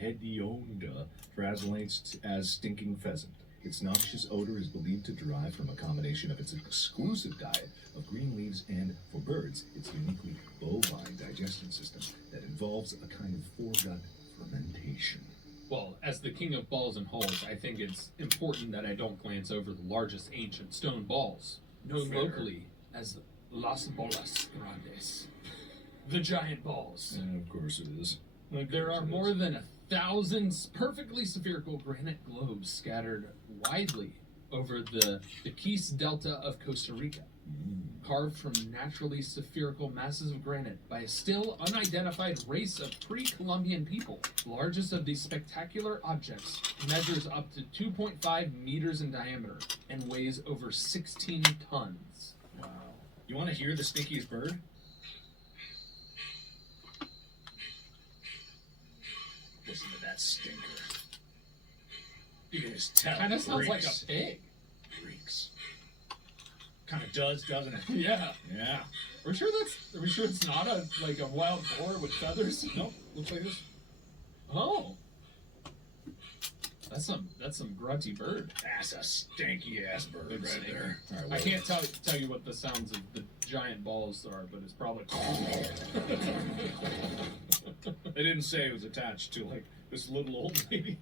hedionda, translates as stinking pheasant. Its noxious odor is believed to derive from a combination of its exclusive diet of green leaves and, for birds, its uniquely bovine digestion system that involves a kind of foregut fermentation. Well, as the king of balls and holes, I think it's important that I don't glance over the largest ancient stone balls, known locally as Las Bolas Grandes, the giant balls. And of course it is. There are more than 1,000 perfectly spherical granite globes scattered widely over the Quis Delta of Costa Rica. carved from naturally spherical masses of granite by a still unidentified race of pre-Columbian people. The largest of these spectacular objects measures up to 2.5 meters in diameter and weighs over 16 tons. Wow. You want to hear the stinkiest bird? Listen to that stinker. You can just tell. Kind of sounds like reeks. a pig. Reeks. Kind of does, doesn't it? Yeah. Yeah. Are we sure it's not a wild boar with feathers? Nope. Looks like this. Oh. That's some grunty bird. That's a stinky ass bird Big right snake. there. All right, I well, can't tell you what the sounds of the giant balls are, but it's probably. They didn't say it was attached to like this little old lady,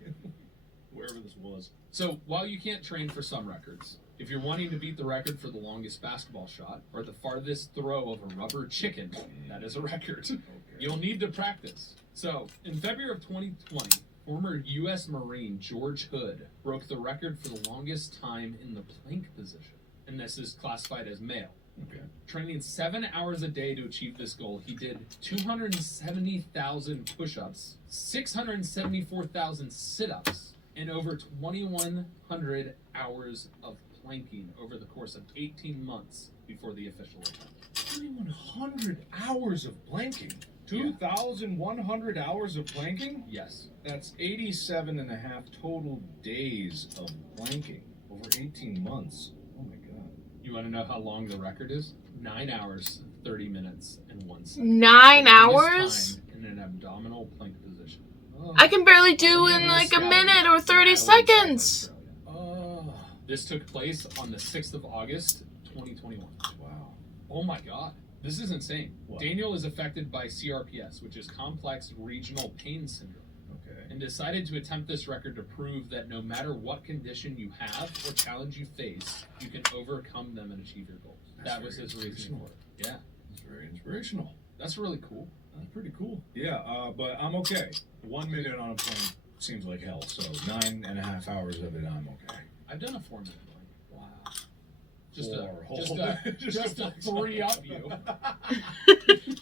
wherever this was. So while you can't train for some records, if you're wanting to beat the record for the longest basketball shot or the farthest throw of a rubber chicken, that is a record. Okay. You'll need to practice. So in February of 2020, former U.S. Marine George Hood broke the record for the longest time in the plank position, and this is classified as male. Okay. Training 7 hours a day to achieve this goal, he did 270,000 push-ups, 674,000 sit-ups, and over 2,100 hours of planking over the course of 18 months before the official attempt. 2,100 hours of planking. 2,100 hours of planking? Yes. That's 87 and a half total days of planking over 18 months. Oh my god. You want to know how long the record is? 9 hours, 30 minutes, and 1 second. 9 The longest hours? time in an abdominal plank position. Oh. I can barely do in like a minute or 30 seconds. Oh. This took place on the 6th of August, 2021. Wow. Oh my god. This is insane. What? Daniel is affected by CRPS, which is complex regional pain syndrome, Okay. and decided to attempt this record to prove that no matter what condition you have or challenge you face, you can overcome them and achieve your goals. That's That was very his reasoning for it. Yeah. That's very inspirational. That's really cool. That's pretty cool. Yeah, but I'm okay. 1 minute on a plane seems like hell, so 9.5 hours of it, I'm okay. I've done a 4 minute one. Wow. Just Just to three up you.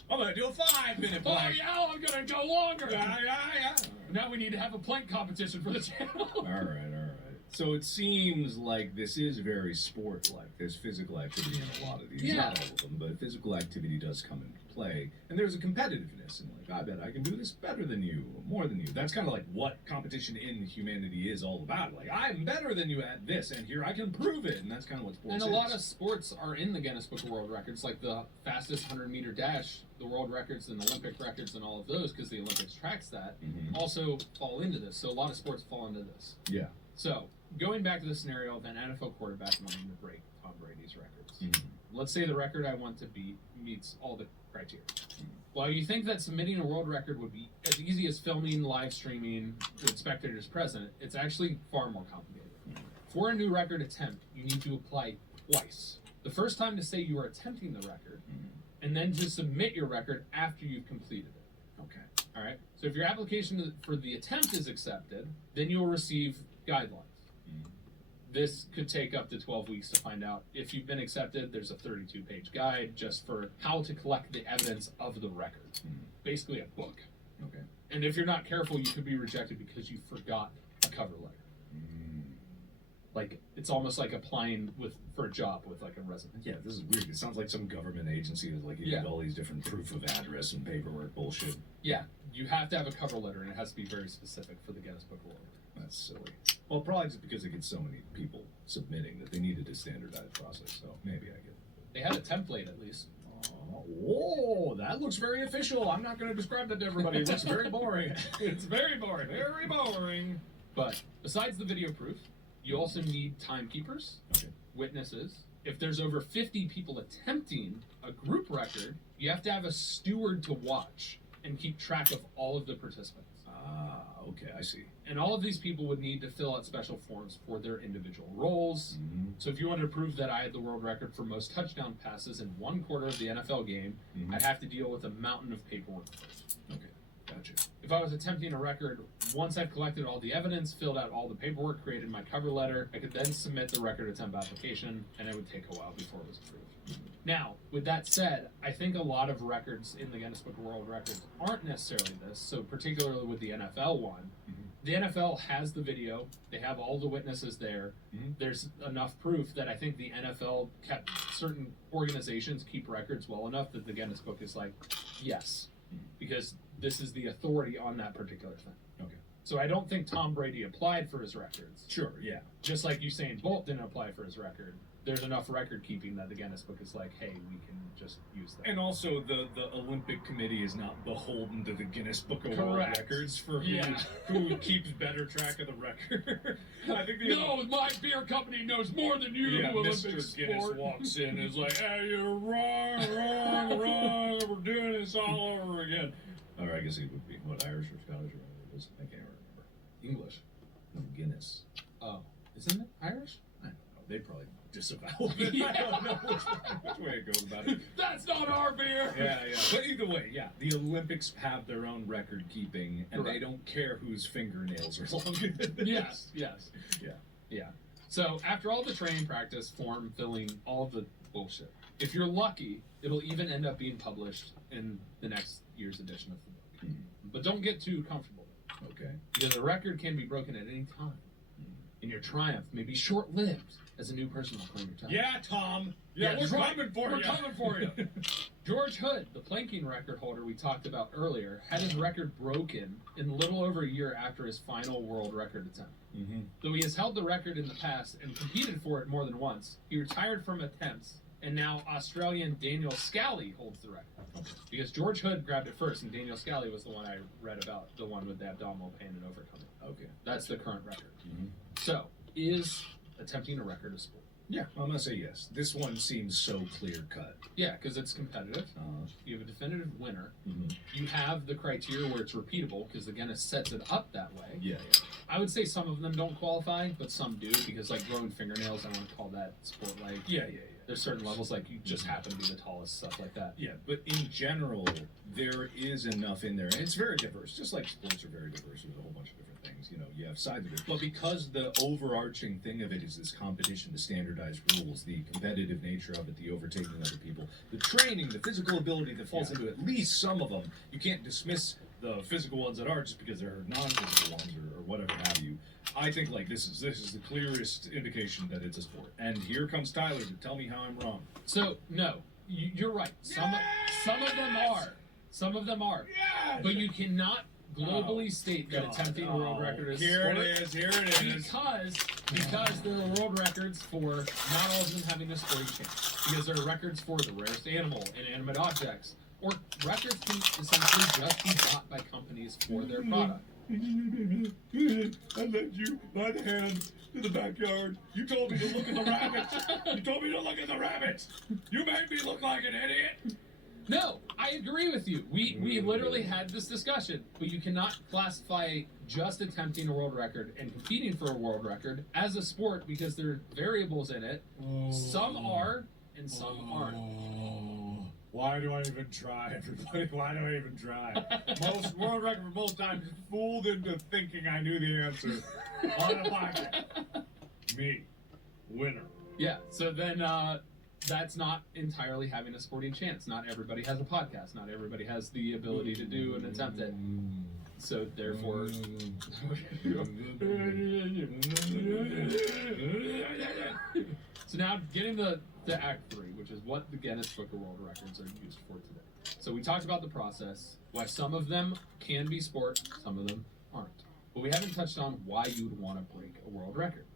I'm gonna do a 5 minute Oh plank. yeah, I'm gonna go longer. Yeah. Now we need to have a plank competition for the channel. All right. So it seems like this is very sport-like. There's physical activity in a lot of these, Yeah. not all of them, but physical activity does come into play. And there's a competitiveness, and like, I bet I can do this better than you, or more than you. That's kind of like what competition in humanity is all about. Like, I'm better than you at this, and here I can prove it, and that's kind of what sports And is. a lot of sports are in the Guinness Book of World Records, like the fastest 100-meter dash, the world records and Olympic records and all of those, because the Olympics tracks that, Mhm. also fall into this. So a lot of sports fall into this. Yeah. So going back to the scenario of an NFL quarterback wanting to break Tom Brady's records. Mhm. Let's say the record I want to beat meets all the criteria. While you think that submitting a world record would be as easy as filming, live streaming with spectators present, it's actually far more complicated. For a new record attempt, you need to apply twice. The first time to say you are attempting the record, and then to submit your record after you've completed it. Okay. All right? So if your application for the attempt is accepted, then you'll receive guidelines. This could take up to 12 weeks to find out. If you've been accepted, there's a 32-page guide just for how to collect the evidence of the record. Basically a book. Okay. And if you're not careful, you could be rejected because you forgot a cover letter. Like, it's almost like applying for a job with like a resume. Yeah, this is weird. It sounds like some government agency that's like you Yeah. need all these different proof of address and paperwork bullshit. Yeah, you have to have a cover letter, and it has to be very specific for the Guinness Book of World Records. That's silly. Well, probably just because they get so many people submitting that they needed a standardized process. So maybe I get it. They have a template at least. Whoa, that looks very official. I'm not going to describe that to everybody. It looks very boring. It's very boring. Very boring. But besides the video proof, you also need timekeepers, Okay. witnesses. If there's over 50 people attempting a group record, you have to have a steward to watch and keep track of all of the participants. Ah, okay, I see. And all of these people would need to fill out special forms for their individual roles. Mm-hmm. So if you wanted to prove that I had the world record for most touchdown passes in one quarter of the NFL game, Mhm. I'd have to deal with a mountain of paperwork first. Okay, gotcha. If I was attempting a record, once I've collected all the evidence, filled out all the paperwork, created my cover letter, I could then submit the record attempt application, and it would take a while before it was approved. Now, with that said, I think a lot of records in the Guinness Book of World Records aren't necessarily this. So particularly with the NFL one, the NFL has the video. They have all the witnesses there. There's enough proof that I think the NFL kept certain organizations keep records well enough that the Guinness Book is like, yes, because this is the authority on that particular thing. Okay. So I don't think Tom Brady applied for his records. Sure, yeah. Just like Usain Bolt didn't apply for his record. There's enough record keeping that the Guinness Book is like, hey, we can just use that. And also, the Olympic Committee is not beholden to the Guinness Book of World Correct. Records for Yeah. who keeps better track of the record. I think No, my beer company knows more than you, yeah, Olympic Mr. Guinness sport. walks in and is like, hey, you're wrong, we're doing this all over again. Or I guess he would be, what, Irish or Scottish or whatever it is. I can't remember. English. No, Guinness. Oh, isn't it Irish? I don't know. They probably disavow it. I don't know which way it goes about it. That's not our beer. Yeah. But either way, yeah, the Olympics have their own record keeping, and Correct. they don't care whose fingernails are long. Yes. Yeah. So after all the training practice, form filling, all the bullshit, if you're lucky, it'll even end up being published in the next year's edition of the book. But don't get too comfortable, Okay. because a record can be broken at any time, and your triumph may be short-lived as a new person will claim your title. Yeah, Tom. Yeah, we're that's right. coming for We're you. coming for you. George Hood, the planking record holder we talked about earlier, had his record broken in a little over a year after his final world record attempt. Mm-hmm. Though he has held the record in the past and competed for it more than once, he retired from attempts, and now Australian Daniel Scally holds the record. Because George Hood grabbed it first, and Daniel Scally was the one I read about, the one with the abdominal pain and overcoming. Okay. That's the current record. Mm-hmm. So, is attempting a record a sport? Yeah, I'm gonna say yes. This one seems so clear cut. Yeah, because it's competitive. You have a definitive winner. Mm-hmm. You have the criteria where it's repeatable, because the Guinness sets it up that way. Yeah. I would say some of them don't qualify, but some do, because like growing fingernails, I wouldn't call that sport-like. Yeah. There's certain levels, like you just happen to be the tallest, stuff like that. Yeah, but in general, there is enough in there. And it's very diverse, just like sports are very diverse. There's a whole bunch of different things. You know, you have sides of it. But because the overarching thing of it is this competition, the standardized rules, the competitive nature of it, the overtaking other people, the training, the physical ability that falls into at least some of them. You can't dismiss the physical ones that are just because they're non-physical ones or whatever have you. I think like this is the clearest indication that it's a sport. And here comes Tyler to tell me how I'm wrong. So no, you're right. Some of them are. Some of them are. Yes! But you cannot globally state that attempting a world record is a sport. Here it is. Because there are world records for not all of them having a sporting chance. Because there are records for the rarest animal, inanimate objects, or records can essentially just be bought by companies for their product. I led you by the hand to the backyard. You told me to look at the rabbit. You made me look like an idiot. No, I agree with you. We literally had this discussion, but you cannot classify just attempting a world record and competing for a world record as a sport because there are variables in it. Some are and some aren't. Why do I even try, everybody? Why do I even try? Most world record for most times fooled into thinking I knew the answer on a podcast. Me, winner. Yeah, so then that's not entirely having a sporting chance. Not everybody has a podcast. Not everybody has the ability to do and attempt it. So therefore... So now getting the Act 3, which is what the Guinness Book of World Records are used for today. So we talked about the process, why some of them can be sport, some of them aren't. But we haven't touched on why you would want to break a world record.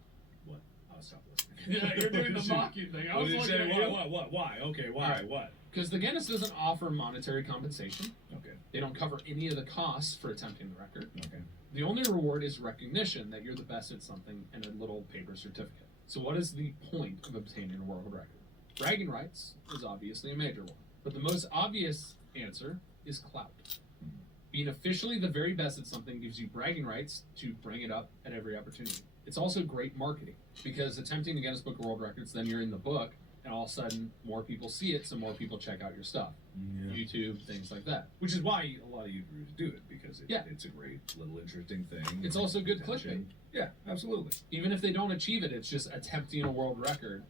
What? I'll stop listening. Yeah, you're doing the mocking thing. I was looking at you. What? Why? Okay, why? Alright. What? Because the Guinness doesn't offer monetary compensation. Okay. They don't cover any of the costs for attempting the record. Okay. The only reward is recognition that you're the best at something and a little paper certificate. So what is the point of obtaining a world record? Bragging rights is obviously a major one. But the most obvious answer is clout. Being officially the very best at something gives you bragging rights to bring it up at every opportunity. It's also great marketing because attempting the Guinness Book of World Records, then you're in the book, and all of a sudden more people see it, so more people check out your stuff. Yeah. YouTube, things like that. Which is why a lot of YouTubers do it, because Yeah. it's a great little interesting thing. It's also good Attention. clickbait. Yeah, absolutely. Even if they don't achieve it, it's just attempting a world record.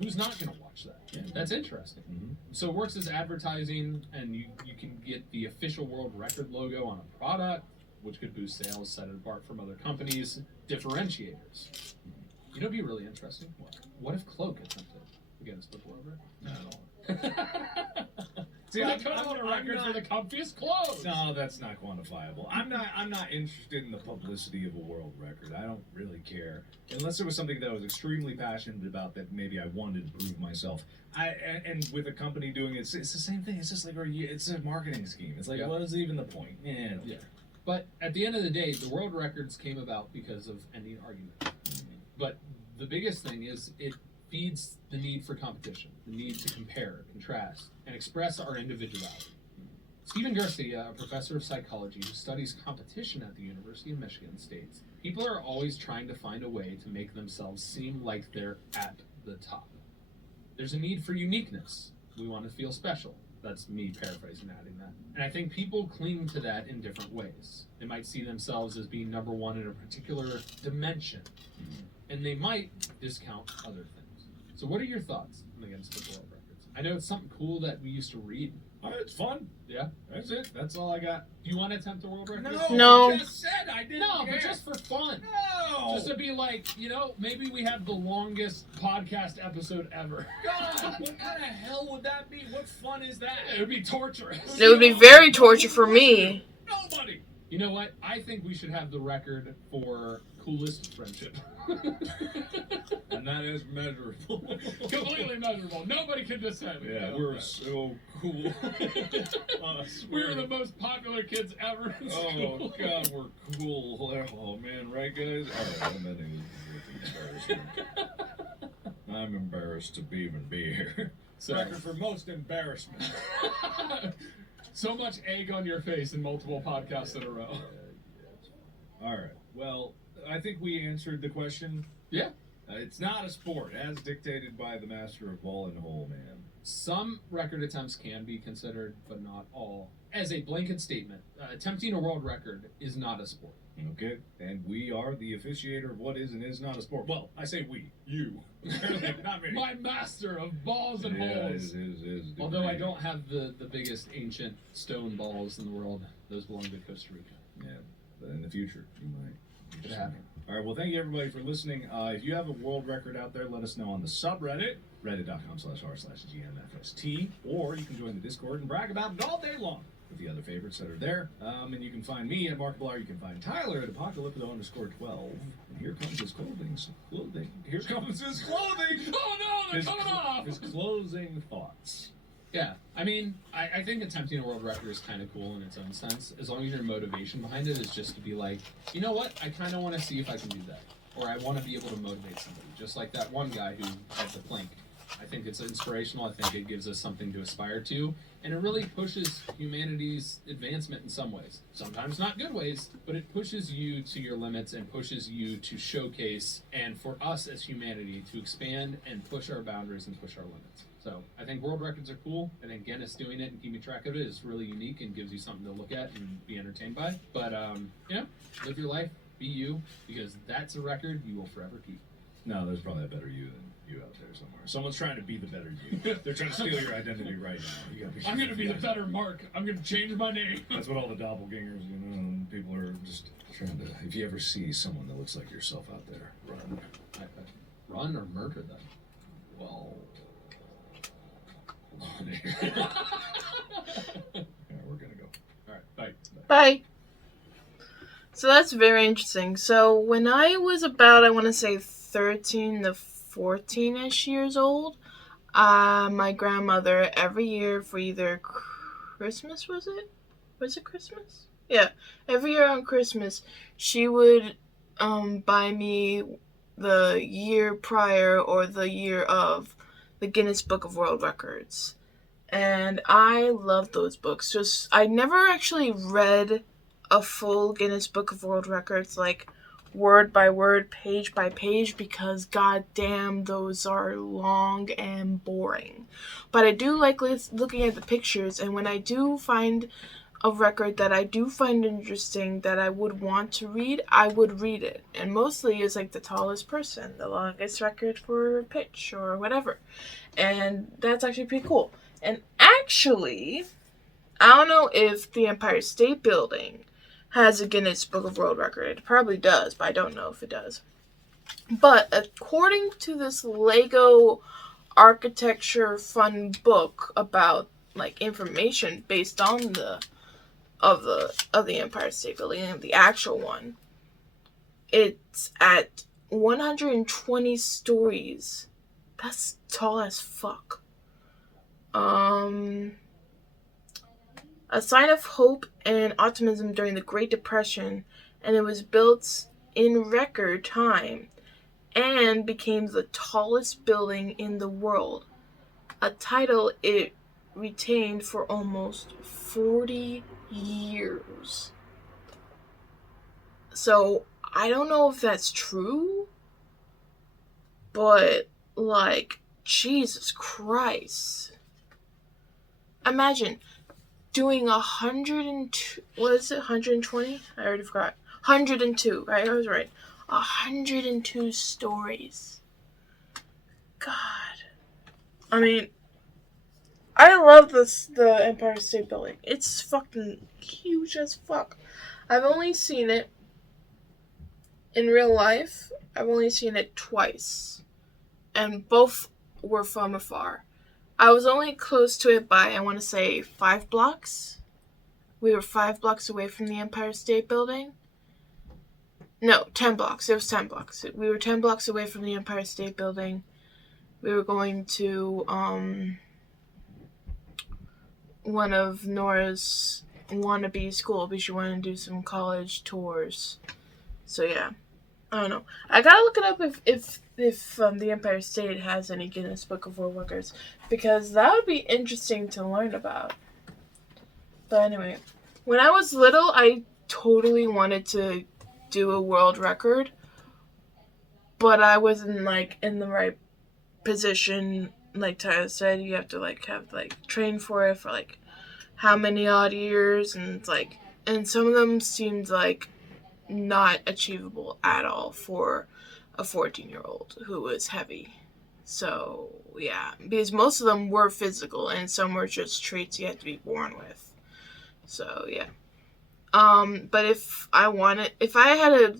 Who's not going to watch that? Yeah. That's interesting. Mm-hmm. So it works as advertising, and you can get the official world record logo on a product, which could boost sales, set it apart from other companies, differentiators. You know, it'd be really interesting. What if Cloak attempted against the world record? Not at all. See, They I'm could have a not- record for the comfiest clothes. No, that's not quantifiable. I'm not interested in the publicity of a world record. I don't really care. Unless it was something that I was extremely passionate about that maybe I wanted to prove myself. And with a company doing it, it's the same thing. It's just like it's a marketing scheme. It's like, Yeah. what is even the point? Yeah. Yeah. But at the end of the day, the world records came about because of ending argument. But the biggest thing is it feeds the need for competition, the need to compare, contrast, and express our individuality. Stephen Garcia, a professor of psychology who studies competition at the University of Michigan, states, people are always trying to find a way to make themselves seem like they're at the top. There's a need for uniqueness. We want to feel special. That's me paraphrasing, adding that. And I think people cling to that in different ways. They might see themselves as being number one in a particular dimension, and they might discount other things. So what are your thoughts on the Guinness Book of World Records? I know it's something cool that we used to read. It's fun. Yeah? That's it. That's all I got. Do you want to attempt a world record? No. I just said I didn't. No, care. but just for fun. No. Just to be like, maybe we have the longest podcast episode ever. God, what kind of hell would that be? What fun is that? It would be torturous. It would be very torture for me. Nobody. You know what? I think we should have the record for coolest friendship. And that is measurable. Completely measurable. Nobody can dissent. Yeah, we're so cool. We were the most popular kids ever in school. Oh God, we're cool. Oh man, right guys? Alright, I'm ending this embarrassment. I'm embarrassed to even be here. Sorry. Record for most embarrassment. So much egg on your face in multiple podcasts in a row. Alright, well, I think we answered the question. Yeah. It's not a sport, as dictated by the master of ball and hole, man. Some record attempts can be considered, but not all. As a blanket statement, attempting a world record is not a sport. Okay, and we are the officiator of what is and is not a sport. Well, I say we, you, not me. My master of balls and Yeah, holes. is Although I don't have the biggest ancient stone balls in the world. Those belong to Costa Rica. Yeah, but in the future, you might. Could happen. All right, well, thank you everybody for listening. If you have a world record out there, let us know on the subreddit, reddit.com/r/GMFST, or you can join the Discord and brag about it all day long with the other favorites that are there. And you can find me at Markiplier. You can find Tyler at Apocalypto_12. And here comes his clothing. Here comes his clothing. Oh no, they're coming off! His closing thoughts. Yeah, I mean, I think attempting a world record is kind of cool in its own sense, as long as your motivation behind it is just to be like, you know what, I kind of want to see if I can do that, or I want to be able to motivate somebody, just like that one guy who had the plank. I think it's inspirational. I think it gives us something to aspire to, and it really pushes humanity's advancement in some ways. Sometimes not good ways, but it pushes you to your limits and pushes you to showcase, and for us as humanity to expand and push our boundaries and push our limits. So I think world records are cool. I think Guinness doing it and keeping track of it is really unique and gives you something to look at and be entertained by. But live your life, be you, because that's a record you will forever keep. No, there's probably a better you than you out there somewhere. Someone's trying to be the better you. They're trying to steal your identity right now. You gotta I'm gonna be the better Mark. I'm gonna change my name. That's what all the doppelgangers, and people are just trying to. If you ever see someone that looks like yourself out there, run. Run or murder them. Well. Yeah, we're gonna go. All right, bye. Bye. So that's very interesting. So when I was about, I want to say 13 to 14-ish years old, my grandmother every year for either Christmas, was it Christmas? Yeah, every year on Christmas, she would buy me the year prior or the year of the Guinness Book of World Records. And I love those books. I never actually read a full Guinness Book of World Records, like word by word, page by page, because goddamn, those are long and boring. But I do like looking at the pictures, and when I do find a record that I do find interesting that I would want to read, I would read it. And mostly is like the tallest person, the longest record for pitch or whatever. And that's actually pretty cool. And actually, I don't know if the Empire State Building has a Guinness Book of World Record. It probably does, but I don't know if it does. But according to this Lego architecture fun book about like information based on the Empire State Building, the actual one, it's at 120 stories. That's tall as fuck. A sign of hope and optimism during the Great Depression, and it was built in record time and became the tallest building in the world, a title it retained for almost 40 years. So, I don't know if that's true, but, like, Jesus Christ. Imagine doing 102, what is it, 120? I already forgot. 102, right? I was right. 102 stories. God. I mean, I love the Empire State Building. It's fucking huge as fuck. I've only seen it in real life. I've only seen it twice. And both were from afar. I was only close to it by, I want to say, 5 blocks. We were 5 blocks away from the Empire State Building. No, 10 blocks. It was 10 blocks. We were 10 blocks away from the Empire State Building. We were going to one of Nora's wannabe school because she wanted to do some college tours. So yeah, I don't know. I gotta look it up if the Empire State has any Guinness Book of World Records, because that would be interesting to learn about. But anyway, when I was little, I totally wanted to do a world record, but I wasn't like in the right position. Like Tyler said, you have to like have like train for it for like how many odd years, and it's like, and some of them seemed like not achievable at all for a 14-year-old who was heavy. So yeah, because most of them were physical and some were just traits you had to be born with. So yeah. But if I had a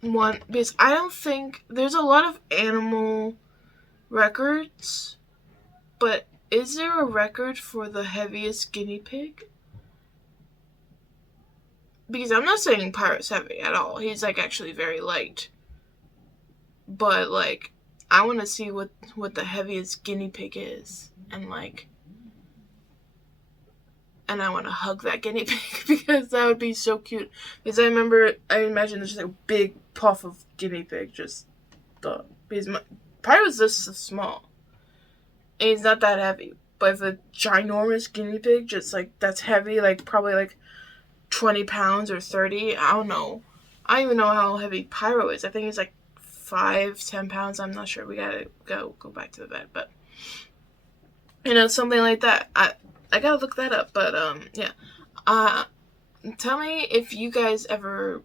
one, because I don't think there's a lot of animal records, but is there a record for the heaviest guinea pig? Because I'm not saying Pirate's heavy at all. He's like actually very light. But like, I want to see what the heaviest guinea pig is, and like, and I want to hug that guinea pig because that would be so cute. Because I imagine there's just a big puff of guinea pig, because Pirate was just so small, and he's not that heavy. But if a ginormous guinea pig, just like that's heavy, like probably like 20 pounds or 30, I don't know. I don't even know how heavy Pyro is. I think he's like 5-10 pounds. I'm not sure. We gotta go back to the vet, but something like that. I gotta look that up. But yeah. Tell me if you guys ever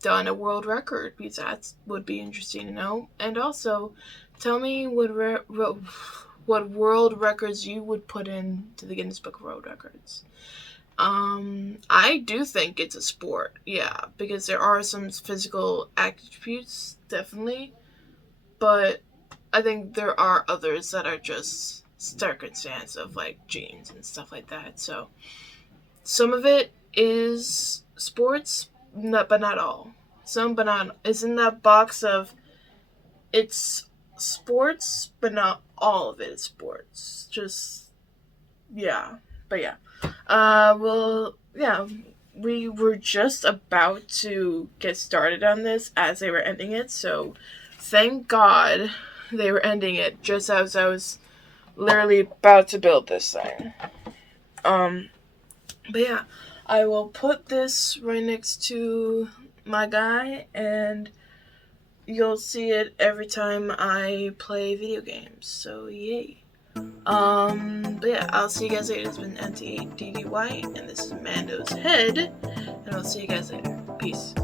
done a world record, because that would be interesting to know. And also, tell me what world records you would put into the Guinness Book of World Records. I do think it's a sport, yeah, because there are some physical attributes, definitely, but I think there are others that are just circumstance of like genes and stuff like that. So some of it is sports, but not all. But not is in that box of it's sports, but not all of it is sports. Just yeah, but yeah. Well, yeah, we were just about to get started on this as they were ending it, so thank God they were ending it just as I was literally about to build this thing. But yeah, I will put this right next to my guy, and you'll see it every time I play video games. So yay. But yeah, I'll see you guys later. It's been M.A.D.D.Y, and this is Mando's Head, and I'll see you guys later. Peace.